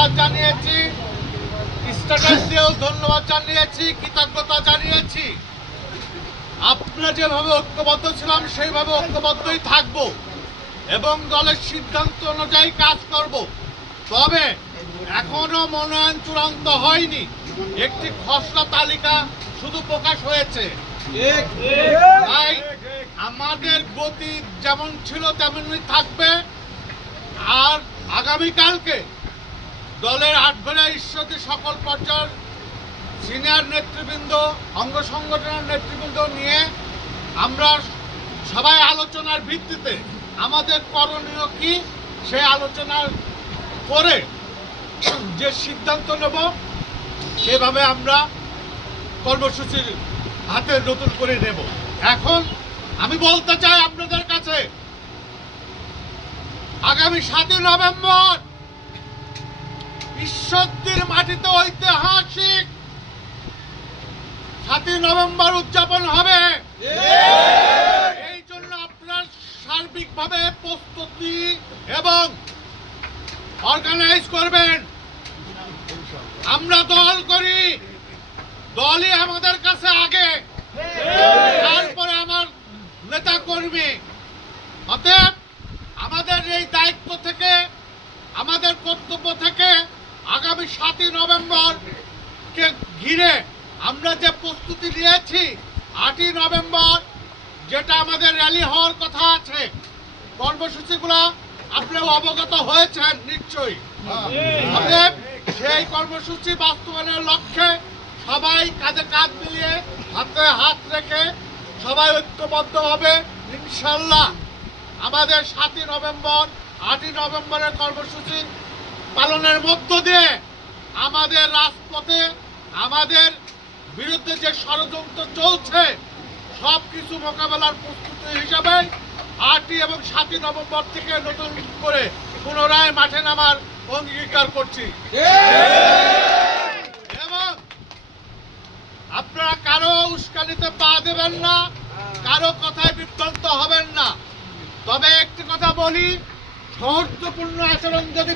ধন্যবাদ জানিয়েছি, স্ট্যাটাস দিয়েও ধন্যবাদ জানিয়েছি, কৃতজ্ঞতা জানিয়েছি। আমরা যেভাবে ঐক্যবদ্ধ ছিলাম সেইভাবে ঐক্যবদ্ধই থাকব এবং দলের সিদ্ধান্ত অনুযায়ী কাজ করব। তবে এখনো মনোনয়ন চূড়ান্ত হয়নি, একটি খসড়া তালিকা শুধু প্রকাশ হয়েছে। তাই আমাদের গতি যেমন ছিল তেমনই থাকবে। আর আগামীকালকে দলের আটঘরিয়া ঈশ্বরদী সকল পর্যায়ের সিনিয়র নেতৃবৃন্দ, অঙ্গ সংগঠনের নেতৃবৃন্দ নিয়ে আমরা সবাই আলোচনার ভিত্তিতে আমাদের করণীয় কি সেই আলোচনার করে যে সিদ্ধান্ত নেব সেভাবে আমরা কর্মসূচির হাতে নতুন করে নেব। এখন আমি বলতে চাই আপনাদের কাছে, আগামী 7 নভেম্বর ঈশ্বরদীর মাটিতে ঐতিহাসিক 7 নভেম্বর উদযাপন হবে। এই জন্য আপনার সার্বিকভাবে প্রস্তুতি এবং অর্গানাইজ করবেন। আমরা দল করি, দলই আমাদের কাছে আগে, তারপরে আমার নেতা কর্মী। অতএব আমাদের এই দায়িত্ব থেকে, আমাদের কর্তব্য থেকে আগামী 7 নভেম্বরকে ঘিরে আমরা যে প্রস্তুতি নিয়েছি, 8 নভেম্বর যেটা আমাদের র্যালি হওয়ার কথা আছে, কর্মসূচিগুলো আপনিও অবগত হয়েছেন নিশ্চয়ই। অতএব সেই কর্মসূচি বাস্তবায়নের লক্ষ্যে সবাই কাঁধে কাঁধ মিলিয়ে, হাতে হাত রেখে সবাই ঐক্যবদ্ধ হবে ইনশাল্লাহ। আমাদের 7 নভেম্বর 8 নভেম্বরের কর্মসূচি পালনের মধ্য দিয়ে আমাদের রাজপথে আমাদের বিরুদ্ধে যে ষড়যন্ত্র চলছে সব কিছু মোকাবেলার প্রস্তুতি হিসাবে 8 এবং 7 নভেম্বর থেকে নতুন করে পুনরায় মাঠে নামার অঙ্গীকার করছি। এবং আপনারা কারো উস্কানিতে পা দেবেন না, কারো কথায় বিভ্রান্ত হবেন না। তবে একটি কথা বলি, সৌহার্দ্যপূর্ণ আচরণ যদি